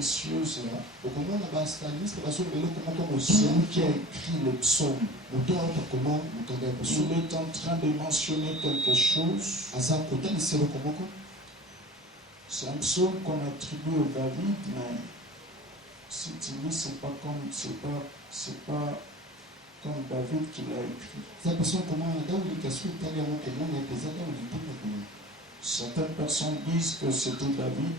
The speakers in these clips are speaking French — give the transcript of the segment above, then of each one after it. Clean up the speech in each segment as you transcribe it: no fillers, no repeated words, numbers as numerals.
précieuse là, celui qui a écrit le psaume, il est en train de mentionner quelque chose. C'est un psaume qu'on attribue au David, mais si tu lis, c'est pas comme David qui l'a écrit. Certaines personnes disent que c'était David,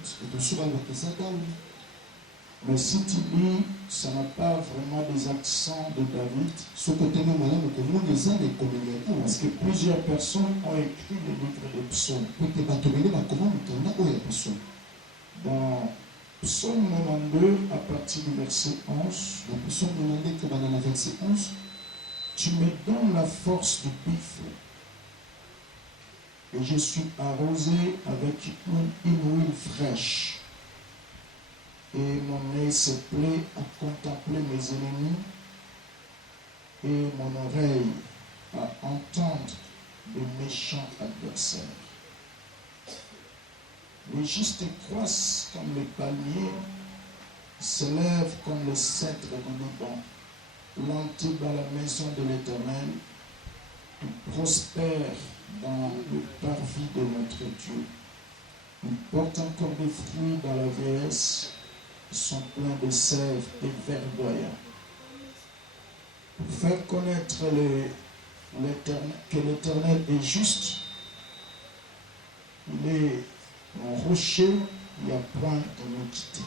mais si tu lis, ça n'a pas vraiment des accents de David. Parce que plusieurs personnes ont écrit le livre des psaumes. Dans Psaume 92, à partir du verset 11, tu me donnes la force du buffle, et je suis arrosé avec une huile fraîche. Et mon œil se plaît à contempler mes ennemis, et mon oreille à entendre de méchants adversaires. Les justes croissent comme les palmiers, s'élèvent comme le cèdre du Liban. Plantés dans la maison de l'Éternel, ils prospèrent dans le parvis de notre Dieu. Ils portent encore des fruits dans la vieillesse, ils sont pleins de sève et verdoyants. Pour faire connaître que l'Éternel est juste, il est mon rocher, il n'y a point d'iniquité.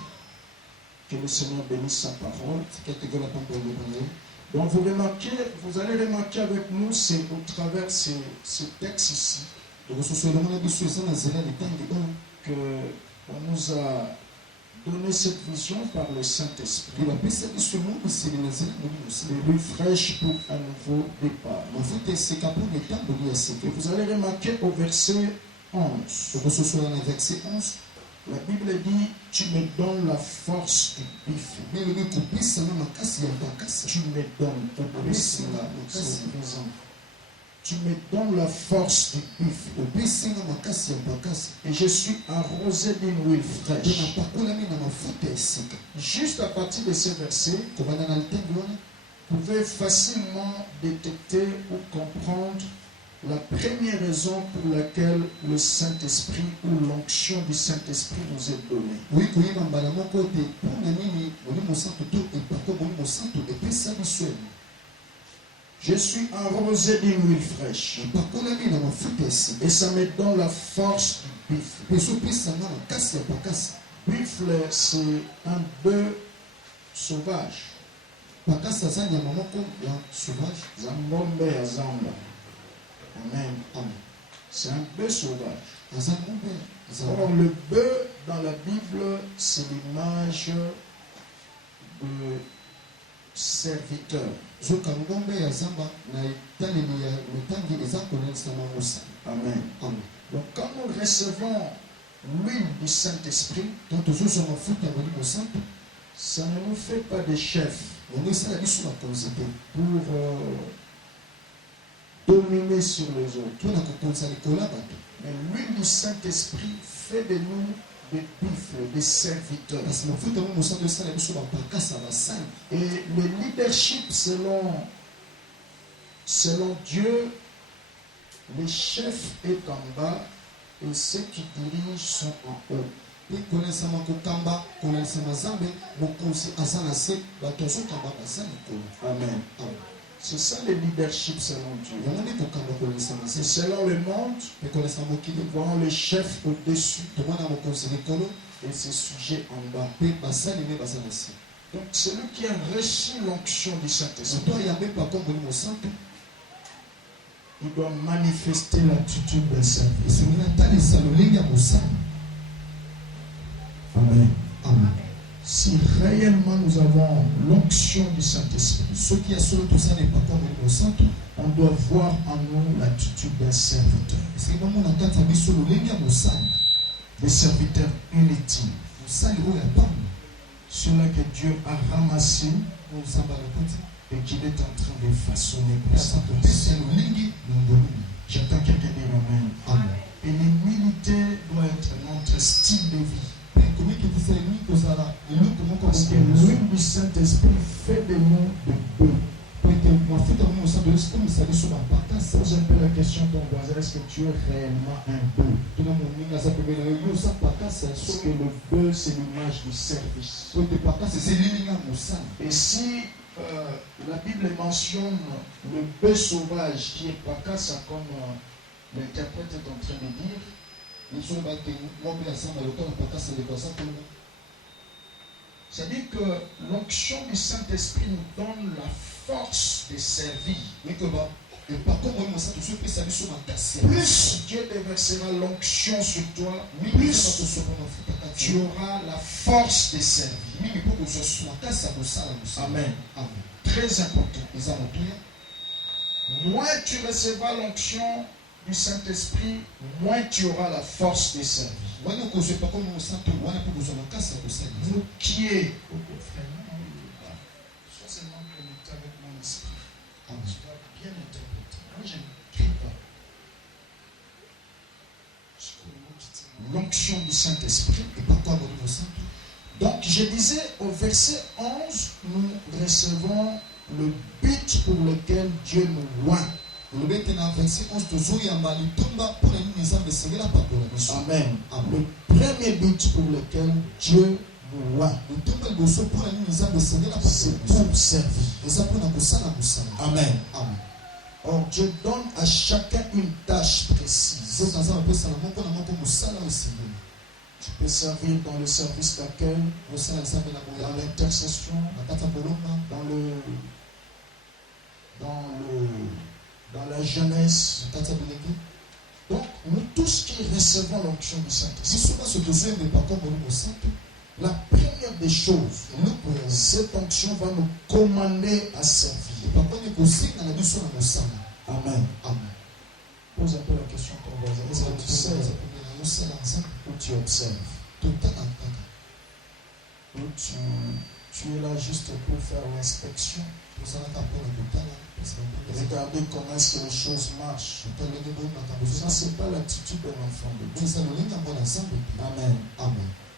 Que le Seigneur bénisse sa parole. Donc vous allez remarquer avec nous, c'est au travers ce texte ici, qu'on nous a donné cette vision par le Saint-Esprit. De l'huile fraîche pour un nouveau départ. Et vous allez remarquer au verset 11. La Bible dit, tu me donnes la force du buffle. Tu me donnes, tu me donnes la force du buffle. Et je suis arrosé d'une huile fraîche. Juste à partir de ce verset, vous pouvez facilement détecter ou comprendre la première raison pour laquelle le Saint-Esprit ou l'onction du Saint-Esprit nous est donnée. Je suis arrosé d'une huile fraîche. Et ça me donne la force du buffle. Buffle, c'est un bœuf sauvage. Zambombe à Zamba. Amen. C'est un bœuf sauvage. Or, le bœuf dans la Bible, c'est l'image de serviteur. Amen. Donc, quand nous recevons l'huile du Saint-Esprit, ça ne nous fait pas de chef pour dominer sur les autres. Mais l'huile du Saint-Esprit fait de nous des buffles, des serviteurs. Et le leadership selon Dieu, le chef est en bas et ceux qui dirigent sont en haut. Amen. C'est ça le leadership selon Dieu. C'est selon le monde, nous voyons le chef au-dessus et ses sujets en bas. Donc celui qui a reçu l'onction du Saint-Esprit, il doit manifester l'attitude d'un service. Amen. Amen. Si réellement nous avons l'onction du Saint-Esprit, on doit voir en nous l'attitude d'un serviteur. Des serviteurs inutiles. Ceux-là que Dieu a ramassés et qu'il est en train de façonner pour sa place. J'attends quelqu'un dire Amen. Et l'humilité doit être notre style de vie. Parce que l'huile du Saint-Esprit fait de nous de bœufs. Pose un peu la question à ton voisin, est-ce que tu es réellement un bœuf? Parce que le bœuf, c'est l'image du service. Et si la Bible mentionne le bœuf sauvage qui est pakasa, comme l'interprète est en train de dire, c'est-à-dire que l'onction du Saint-Esprit nous donne la force de servir. Plus Dieu déversera l'onction sur toi, plus tu auras la force de servir. Amen. Très important. Moins tu recevras l'onction du Saint-Esprit, moins tu auras la force de servir. Vous qui est au frère, sois seulement connecté avec mon esprit. Tu dois bien interpréter. Moi, je ne crie pas. L'onction du Saint-Esprit. Donc, je disais au verset 11, nous recevons le but pour lequel Dieu nous loin. Amen. Le premier but pour lequel Dieu nous loin, c'est pour servir. Amen. Or, Dieu donne à chacun une tâche précise. Tu peux servir dans le service d'accueil, dans l'intercession, dans la jeunesse. Donc, nous tous qui recevons l'onction du Saint-Esprit, la première des choses, cette onction va nous commander à servir. Amen. Pose un peu la question à ton voisin. Est-ce que tu sers ou tu observes? Ou tu es là juste pour faire l'inspection? Regardez comment est-ce que les choses marchent. Ça, ce n'est pas l'attitude de l'enfant de Dieu. Amen.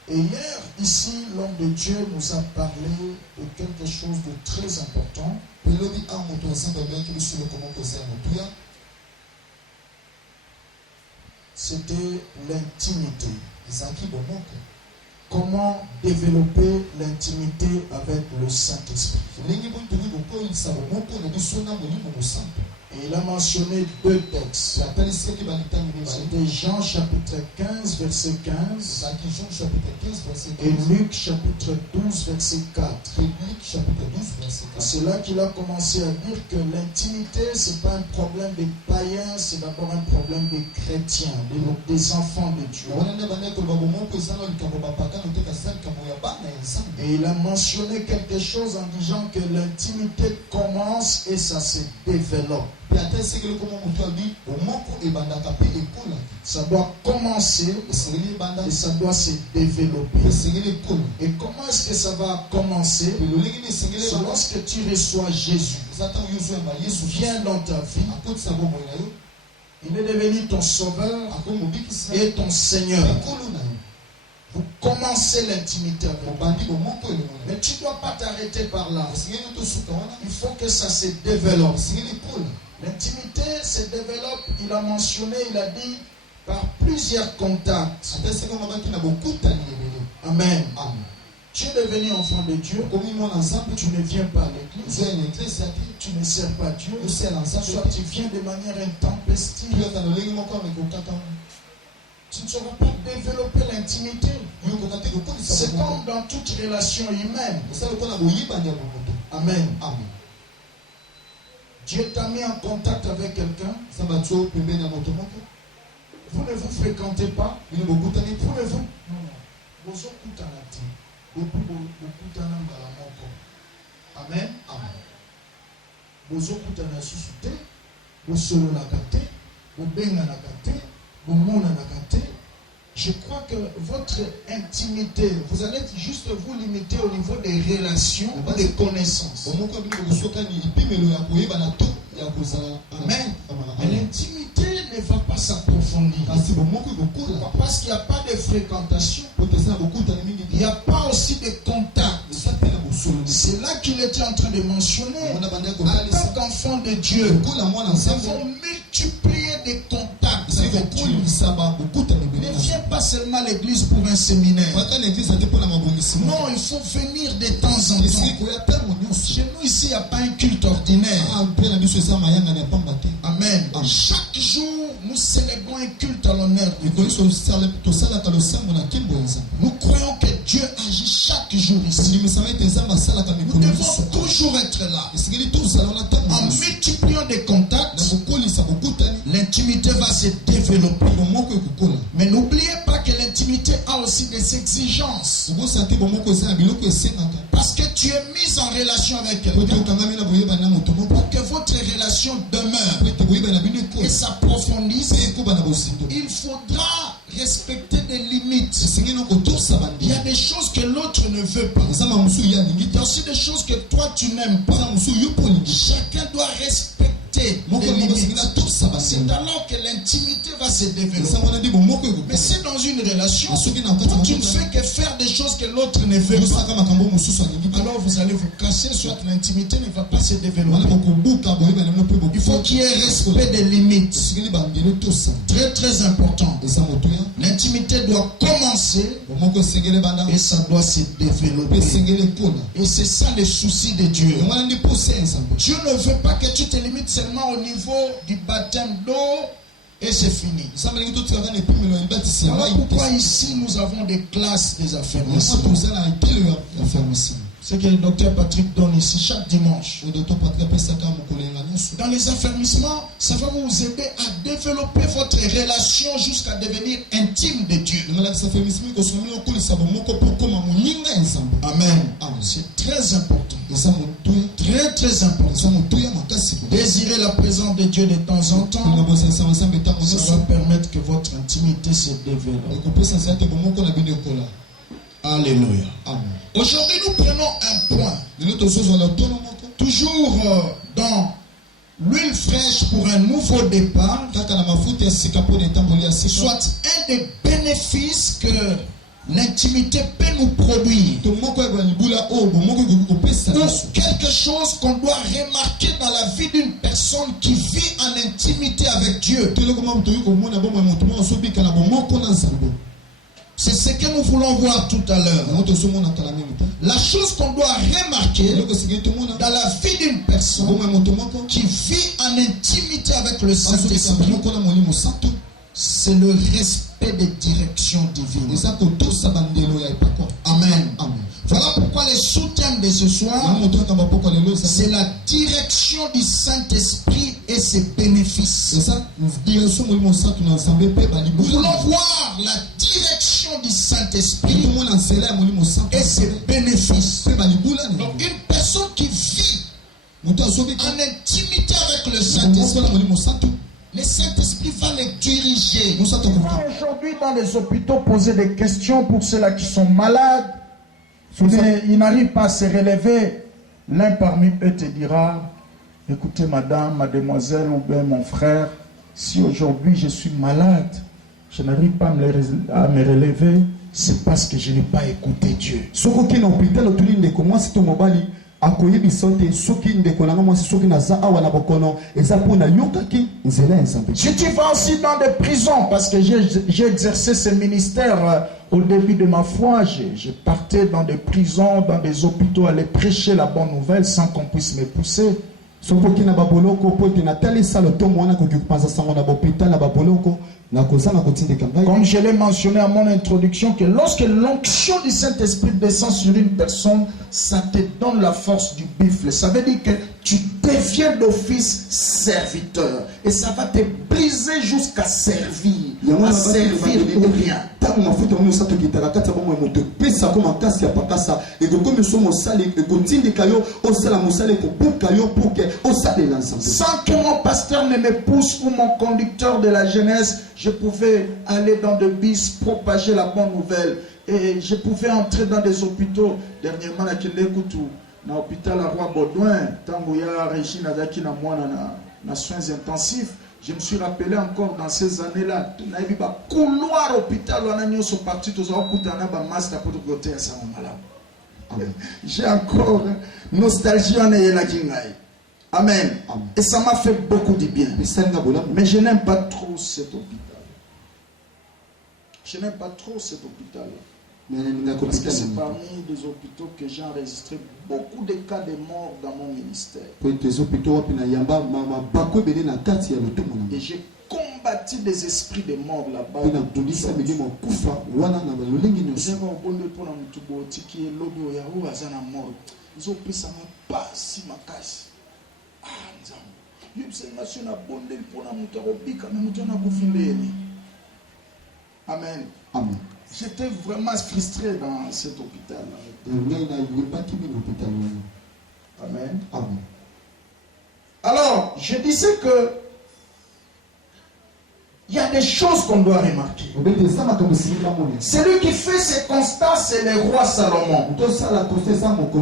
Et hier, ici, l'homme de Dieu nous a parlé de quelque chose de très important. C'était l'intimité. Comment développer l'intimité avec le Saint-Esprit. Et il a mentionné deux textes. C'était Jean chapitre 15, verset 15. Et Luc chapitre 12, verset 4. C'est là qu'il a commencé à dire que l'intimité, ce n'est pas un problème des païens, c'est d'abord un problème des chrétiens, des enfants de Dieu. Et il a mentionné quelque chose en disant que l'intimité commence et ça se développe. Ça doit commencer et ça doit se développer. Et comment est-ce que ça va commencer? C'est lorsque tu reçois Jésus. Viens dans ta vie. Il est devenu ton sauveur et ton Seigneur. Vous commencez l'intimité avec lui. Mais tu ne dois pas t'arrêter par là. Il faut que ça se développe. L'intimité se développe, il a mentionné, il a dit, par plusieurs contacts. Amen. Tu es devenu enfant de Dieu, tu ne viens pas à l'église, tu ne sers pas Dieu, soit tu viens de manière intempestive. Tu ne sauras pas développer l'intimité. C'est comme dans toute relation humaine. Amen. Dieu t'a mis en contact avec quelqu'un. Vous ne vous fréquentez pas. Vous ne vous. Amen. Je crois que votre intimité, vous allez juste vous limiter au niveau des relations, des connaissances. Amen. Mais l'intimité ne va pas s'approfondir. Pourquoi? Parce qu'il n'y a pas de fréquentation. des contacts. C'est là qu'il était en train de mentionner. En tant qu'enfant de Dieu, nous avons multiplié des contacts avec Dieu. Ne viens pas seulement à l'église pour un séminaire. Non, il faut venir de temps en temps. Chez nous ici, il n'y a pas un culte ordinaire. Amen. Chaque jour, nous célébrons un culte à l'honneur de Dieu. Nous croyons que Dieu agit chaque jour ici. Nous devons toujours être là. En multipliant des contacts, l'intimité va se développer. Mais n'oubliez pas que l'intimité a aussi des exigences. Parce que tu es mis en relation avec quelqu'un. Pour que votre relation demeure et s'approfondisse, il faudra respecter des limites. Il y a des choses que l'autre ne veut pas. Il y a aussi des choses que toi tu n'aimes pas. Chacun doit respecter des limites. C'est alors que l'intimité va se développer. Mais c'est dans une relation où tu ne fais que faire des choses que l'autre ne veut pas. Alors vous allez vous casser, soit l'intimité ne va pas se développer. Il faut qu'il y ait respect des limites. Très très important. L'intimité doit commencer et ça doit se développer. Et c'est ça le souci de Dieu. Dieu ne veut pas que tu te limites seulement au niveau du baptême d'eau et c'est fini. Voilà pourquoi ici nous avons des classes des affermissements. C'est que le docteur Patrick donne ici chaque dimanche. Dans les affermissements, ça va vous aider à développer votre relation jusqu'à devenir intime de Dieu. Amen. C'est très important. Très très important. Désirer la présence de Dieu de temps en temps, ça va permettre que votre intimité se développe. Alléluia. Aujourd'hui, nous prenons un point. Toujours dans l'huile fraîche pour un nouveau départ, soit un des bénéfices que l'intimité peut nous produire, ou quelque chose qu'on doit remarquer dans la vie d'une personne qui vit en intimité avec Dieu. C'est ce que nous voulons voir tout à l'heure. La chose qu'on doit remarquer dans la vie d'une personne qui vit en intimité avec le Saint-Esprit, c'est le respect des directions divines. Amen. Voilà pourquoi le sous-thème de ce soir, c'est la direction du Saint-Esprit et ses bénéfices. Nous voulons voir la direction du Saint-Esprit et ses bénéfices. Donc une personne qui vit en intimité avec le Saint-Esprit, le Saint-Esprit va les diriger. On va aujourd'hui dans les hôpitaux poser des questions pour ceux-là qui sont malades. Mais ils n'arrivent pas à se relever. L'un parmi eux te dira: écoutez madame, mademoiselle ou bien mon frère, si aujourd'hui je suis malade, je n'arrive pas à me relever, c'est parce que je n'ai pas écouté Dieu. Si tu vas aussi dans des prisons, parce que j'ai exercé ce ministère au début de ma foi, je partais dans des prisons, dans des hôpitaux, aller prêcher la bonne nouvelle sans qu'on puisse me pousser. Comme je l'ai mentionné à mon introduction, que lorsque l'onction du Saint-Esprit descend sur une personne, ça te donne la force du buffle. Ça veut dire que tu deviens d'office serviteur. Et ça va te briser jusqu'à servir. À servir pour rien. Sans que mon pasteur ne me pousse ou mon conducteur de la jeunesse, je pouvais aller dans des bus, propager la bonne nouvelle. Et je pouvais entrer dans des hôpitaux. Dernièrement, dans l'hôpital à Roi Baudouin, Tangouya, Régine Adaki, na soins intensifs. Je me suis rappelé encore dans ces années-là, on a vu un couloir hôpital, on a mis sur parti, tous les master pour côté à sa malade. J'ai encore nostalgie en ayant la Kingaï. Amen. Et ça m'a fait beaucoup de bien. Mais je n'aime pas trop cet hôpital. Je n'aime pas trop cet hôpital. Parce que c'est parmi les hôpitaux que j'ai enregistré beaucoup de cas de mort dans mon ministère. Et j'ai combattu des esprits de mort là-bas. Amen. Amen. J'étais vraiment frustré dans cet hôpital. Amen. Amen. Alors, je disais que il y a des choses qu'on doit remarquer. Celui qui fait ces constats, c'est le roi Salomon.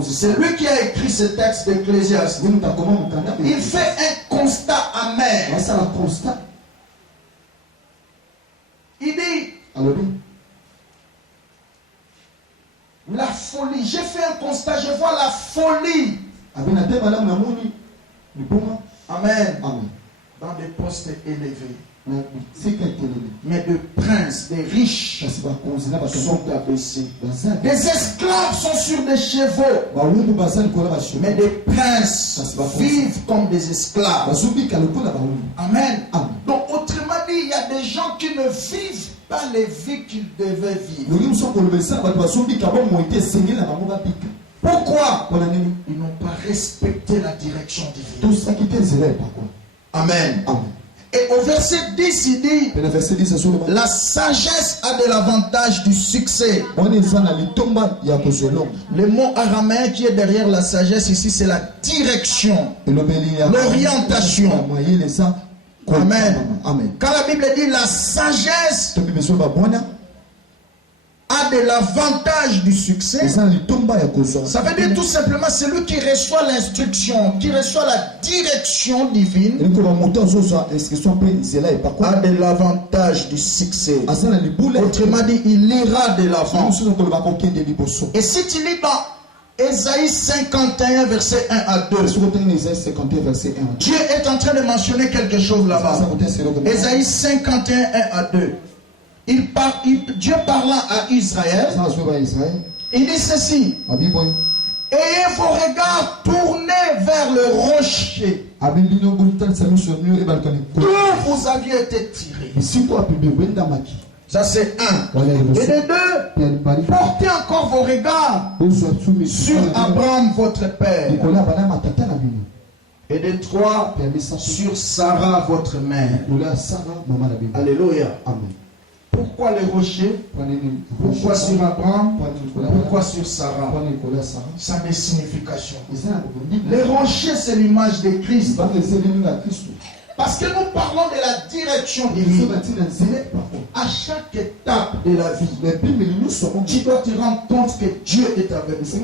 C'est lui qui a écrit ce texte d'Ecclésiaste. Il fait un constat amer. Il dit la folie. J'ai fait un constat, je vois la folie. Amen. Dans des postes élevés. Mais de princes, des riches sont abaissés. Des esclaves sont sur des chevaux. Mais des princes vivent comme des esclaves. Amen. Donc autrement dit, il y a des gens qui ne vivent pas les vies qu'ils devaient vivre. Pourquoi? Ils n'ont pas respecté la direction divine. Amen. Et au verset 10, il dit la sagesse a de l'avantage du succès. Le mot araméen qui est derrière la sagesse ici, c'est la direction, l'orientation. Amen. Quand la Bible dit la sagesse a de l'avantage du succès, ça veut dire tout simplement celui qui reçoit l'instruction, qui reçoit la direction divine, a de l'avantage du succès. Autrement dit, il ira de l'avant. Et si tu lis dans Ésaïe 51, verset 1 à 2, Dieu est en train de mentionner quelque chose là-bas. Ésaïe 51, 1 à 2. Dieu parlant à Israël, il dit ceci: ayez vos regards tournés vers le rocher d'où vous aviez été tirés. Ça c'est un. Et de deux, portez encore vos regards sur Abraham votre père. Et de trois, sur Sarah votre mère. Alléluia. Amen. Pourquoi les rochers? Pourquoi sur Abraham? Pourquoi sur Sarah? Ça a des significations. Les rochers, c'est l'image de Christ. Parce que nous parlons de la direction divine. À chaque étape de la vie, tu dois te rendre compte que Dieu est avec toi.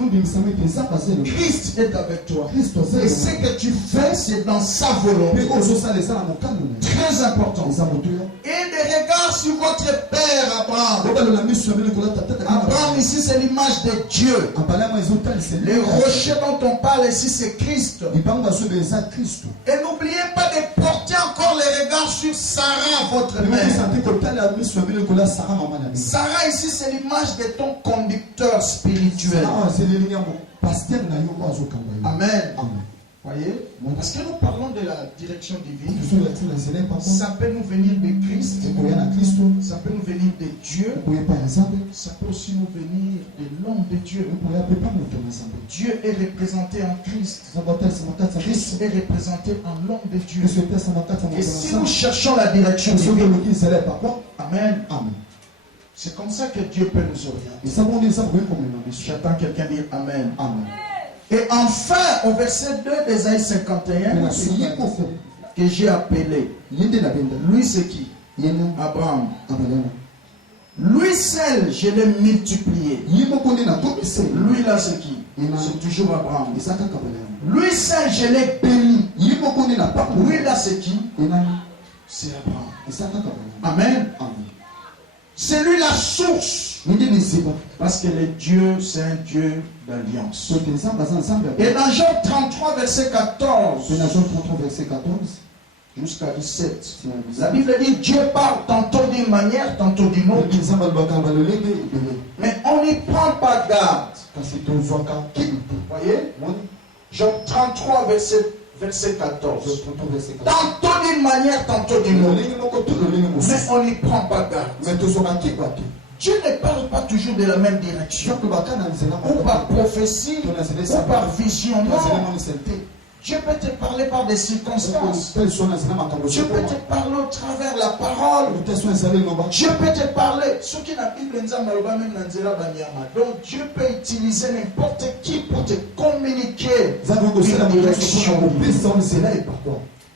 Christ est avec toi. Et ce que tu fais, c'est dans sa volonté. Très important. Et des regards sur votre père Abraham. Abraham ici, c'est l'image de Dieu. Les rochers dont on parle ici, c'est Christ. Et n'oubliez pas de porter encore les regards sur Sarah, votre mère. Sarah ici, c'est l'image de ton conducteur spirituel. Amen. Voyez? Parce que nous parlons de la direction divine. Ça peut nous venir de Christ. Ça peut nous venir de Dieu. Ça peut aussi nous venir de l'homme de Dieu. Dieu est représenté en Christ. Christ est représenté en l'homme de Dieu. Et si nous cherchons la direction divine, Amen. C'est comme ça que Dieu peut nous orienter. J'attends quelqu'un dire Amen. Et enfin, au verset 2 d'Ésaïe 51, que j'ai appelé, lui c'est qui? Abraham. Lui seul, je l'ai multiplié. Lui là c'est qui? C'est toujours Abraham. Lui seul, je l'ai béni. Lui là c'est qui? C'est Abraham. Amen. C'est lui la source. Parce que le Dieu, c'est un Dieu d'alliance. Et dans Jean 33, verset 14, jusqu'à 17, la Bible dit Dieu parle tantôt d'une manière, tantôt d'une autre. Mais on n'y prend pas garde. Vous voyez? Jean 33, verset 14. Tantôt d'une manière, tantôt d'une autre. Mais on n'y prend pas garde. Dieu ne parle pas toujours de la même direction. Ou par prophétie, ou par vision. Non. Dieu peut te parler par des circonstances. Dieu peut te parler au travers de la parole. Dieu peut te parler. Ce qui est dans la Bible, donc Dieu peut utiliser n'importe qui pour te communiquer une direction.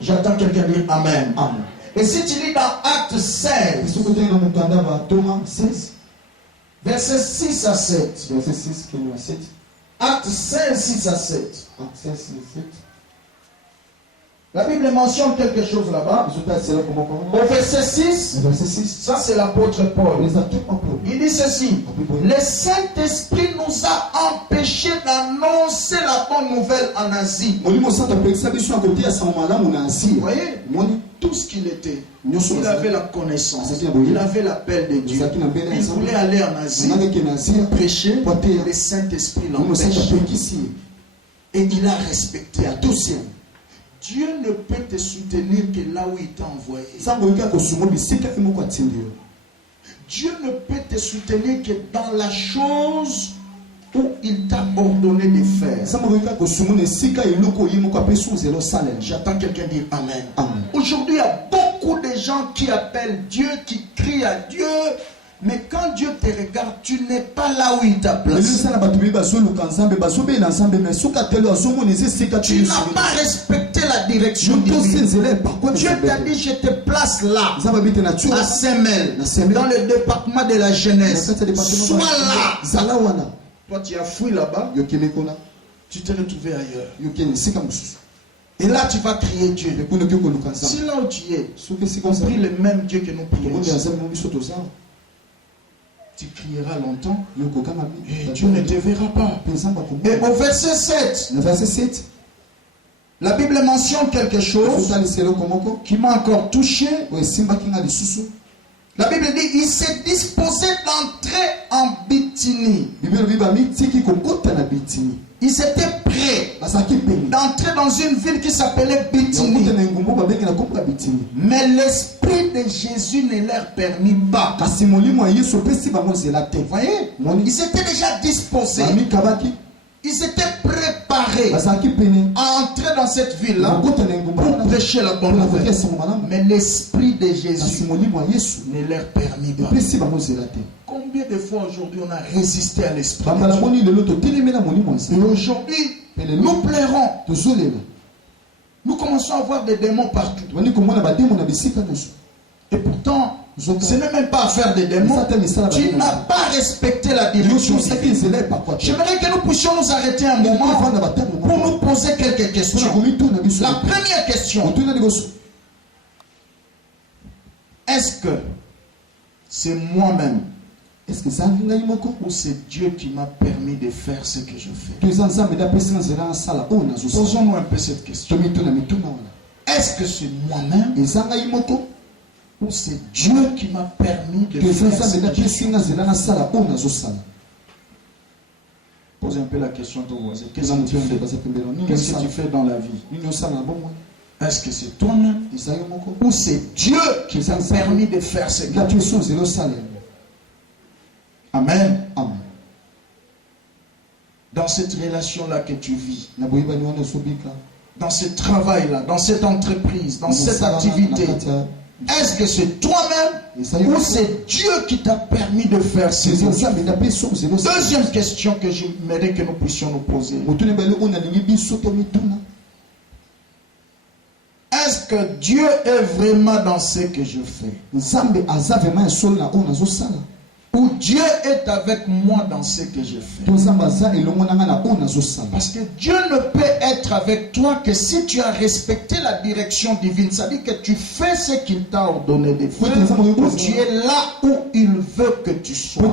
J'attends quelqu'un dire Amen. Et si tu lis dans Acte 16, verset 6 à 7. Acte 16, 6 à 7. La Bible mentionne quelque chose là-bas. Au verset 6, ça c'est l'apôtre Paul. Il dit ceci: le Saint-Esprit nous a empêchés d'annoncer la bonne nouvelle en Asie. Vous voyez, tout ce qu'il était, il avait la connaissance, il avait l'appel de Dieu. Il voulait aller en Asie, prêcher, le Saint-Esprit l'empêche. Et il a respecté à tous. Dieu ne peut te soutenir que là où il t'a envoyé. Dieu ne peut te soutenir que dans la chose où il t'a ordonné de faire. J'attends quelqu'un dire Amen. Aujourd'hui, il y a beaucoup de gens qui appellent Dieu, qui crient à Dieu. Mais quand Dieu te regarde, tu n'es pas là où il t'a placé. Tu n'as pas respecté la direction divine. Dieu t'a dit, je te place là, à Semel, dans le département de la jeunesse. Sois là. Toi, tu as fui là-bas, tu t'es retrouvé ailleurs. Et là, tu vas crier Dieu. Si là où tu es, on prie le même Dieu que nous prions. Tu crieras longtemps et Dieu ne te verra pas. Et au verset 7, la Bible mentionne quelque chose qui m'a encore touché. La Bible dit il s'est disposé d'entrer en Bithynie. Il s'était prêt d'entrer dans une ville qui s'appelait Bithynie. Mais l'Esprit de Jésus ne leur permit pas. Vous voyez? Ils s'étaient déjà disposés. Ils s'étaient préparés à entrer dans cette ville-là pour prêcher la bonne nouvelle. Mais l'Esprit de Jésus ne leur permit pas. Combien de fois aujourd'hui on a résisté à l'Esprit de Dieu? Et aujourd'hui, nous plairons. Nous commençons à voir des démons partout. Et pourtant, ce n'est même pas affaire des démons. Tu n'as pas respecté la direction. J'aimerais que nous puissions nous arrêter un moment pour nous poser quelques questions. La première question: est-ce que c'est moi-même ou c'est Dieu qui m'a permis de faire ce que je fais? Posons-nous un peu cette question. Est-ce que c'est moi-même ou c'est Dieu qui m'a permis de faire ce que je fais? Pose un peu la question à ton voisin. Qu'est-ce que tu fais? Qu'est-ce que tu fais dans la vie? Est-ce que c'est toi-même ou c'est Dieu qui t'a permis de faire ce que tu fais? Amen. Dans cette relation-là que tu vis, dans ce travail-là, dans cette entreprise, dans cette activité, est-ce que c'est toi-même ou c'est Dieu qui t'a permis de faire ce que tu fais? Deuxième question que j'aimerais que nous puissions nous poser: est-ce que Dieu est vraiment dans ce que je fais? où Dieu est avec moi dans ce que je fais. Parce que Dieu ne peut être avec toi que si tu as respecté la direction divine. Ça veut dire que tu fais ce qu'il t'a ordonné de faire. Ou tu es là où il veut que tu sois.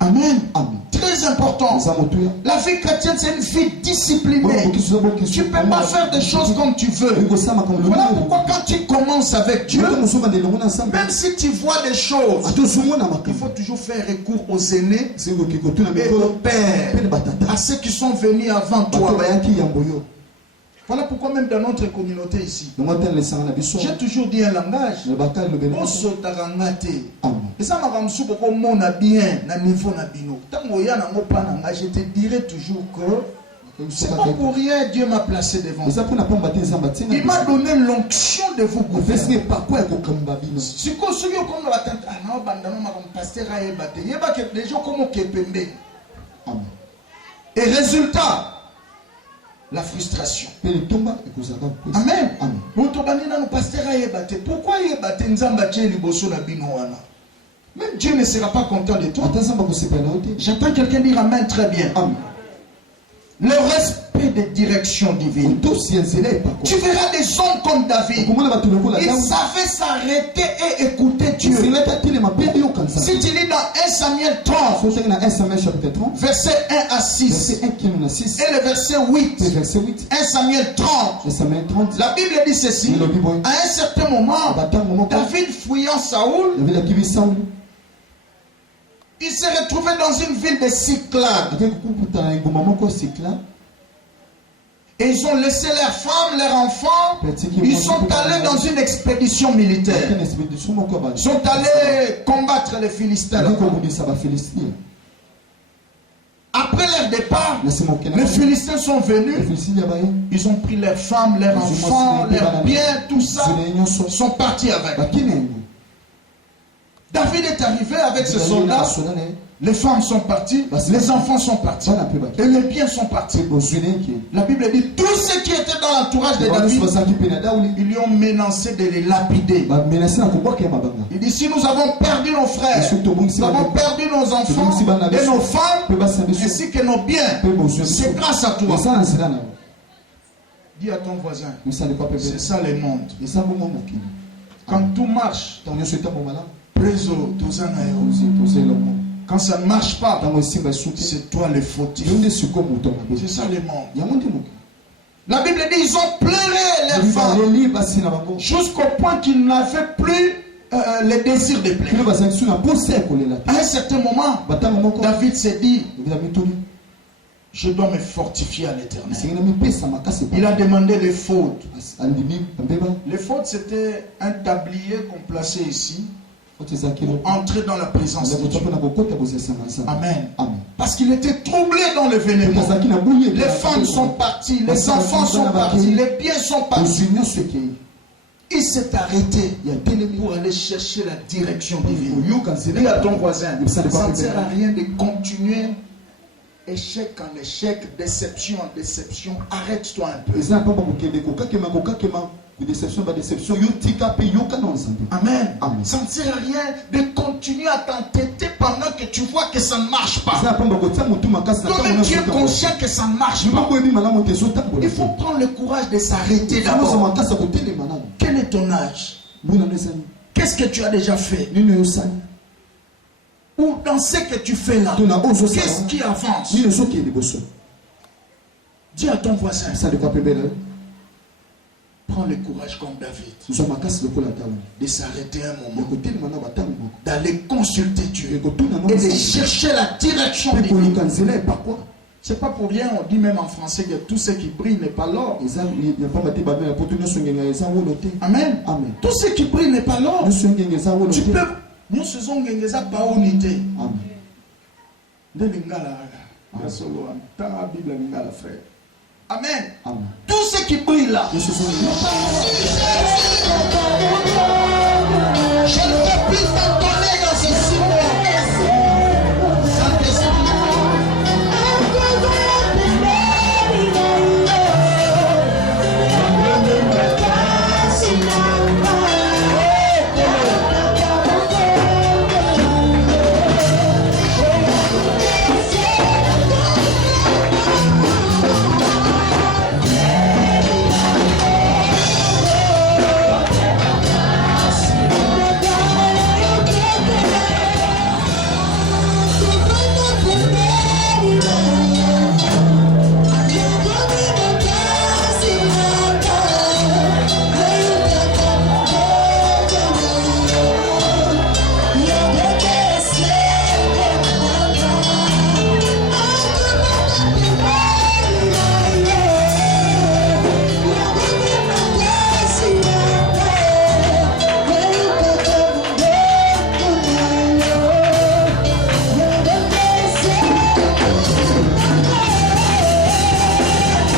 Amen. Très important. La vie chrétienne, c'est une vie disciplinée. Tu ne peux pas faire des choses comme tu veux. Voilà pourquoi quand tu commences avec Dieu, même si tu vois des choses, il faut toujours faire recours aux aînés et aux pères, à ceux qui sont venus avant toi. Voilà pourquoi même dans notre communauté ici, j'ai toujours dit un langage. Et ça m'a rendu beaucoup bien na niveau na bino. Je te dirai toujours que c'est pas pour rien Dieu m'a placé devant. Il m'a donné l'onction de vous gouverner. Si vous avez et résultat, la frustration. Amen. Pourquoi même Dieu ne sera pas content de toi. J'entends quelqu'un dire amen très bien. Amen. Le respect des directions divines. Tu verras des hommes comme David. Ils savaient s'arrêter et écouter Dieu. Si tu lis dans 1 Samuel 30, verset 1 à 6, et le verset 8, 1 Samuel 30, la Bible dit ceci. À un certain moment, David fuyant Saoul, il s'est retrouvé dans une ville de Cyclade. Et ils ont laissé leurs femmes, leurs enfants. Ils sont allés dans une expédition militaire. Ils sont allés combattre les Philistins. Après leur départ, les Philistins sont venus. Ils ont pris leurs femmes, leurs enfants, leurs biens, tout ça. Ils sont partis avec. David est arrivé avec ses soldats. Les femmes sont parties, les enfants sont partis, et les biens sont partis. La Bible dit tous ceux qui étaient dans l'entourage de David, ils lui ont menacé de les lapider. Il dit si nous avons perdu nos frères, nous avons perdu nos enfants et nos femmes, ainsi que nos biens, c'est grâce à toi. Dis à ton voisin, c'est ça le monde. Quand tout marche, quand ça ne marche pas, c'est toi le fautif. C'est ça le monde. La Bible dit ils ont pleuré les femmes jusqu'au point qu'ils n'avaient plus le désir de pleurer. À un certain moment, David s'est dit je dois me fortifier à l'Éternel. Il a demandé les fautes. Les fautes, c'était un tablier qu'on plaçait ici pour entrer dans la présence de Dieu. Amen. Parce qu'il était troublé dans l'événement. Les femmes sont parties, les enfants sont partis, les biens sont partis. Il s'est arrêté pour aller chercher la direction divine. Dis à ton voisin, ça ne sert à rien de continuer échec en échec, déception en déception. Arrête-toi un peu. Amen. Ça ne sert à rien de continuer à t'entêter pendant que tu vois que ça ne marche pas. Toi-même tu es conscient que ça ne marche pas. Il faut prendre le courage de s'arrêter d'abord. Quel est ton âge? Qu'est-ce que tu as déjà fait? Ou dans ce que tu fais là, qu'est-ce qui avance? Dis à ton voisin, prends le courage comme David de s'arrêter un moment, d'aller consulter Dieu et de chercher la direction divine. C'est pas pour rien, on dit même en français que tout ce qui brille n'est pas l'or. Amen. Tout ce qui brille n'est pas l'or. Tu peux. Nous faisons ngengeza pa unité. Amen. De lingala. Ta Bible lingala frère. Amen. Tout ce qui brille là.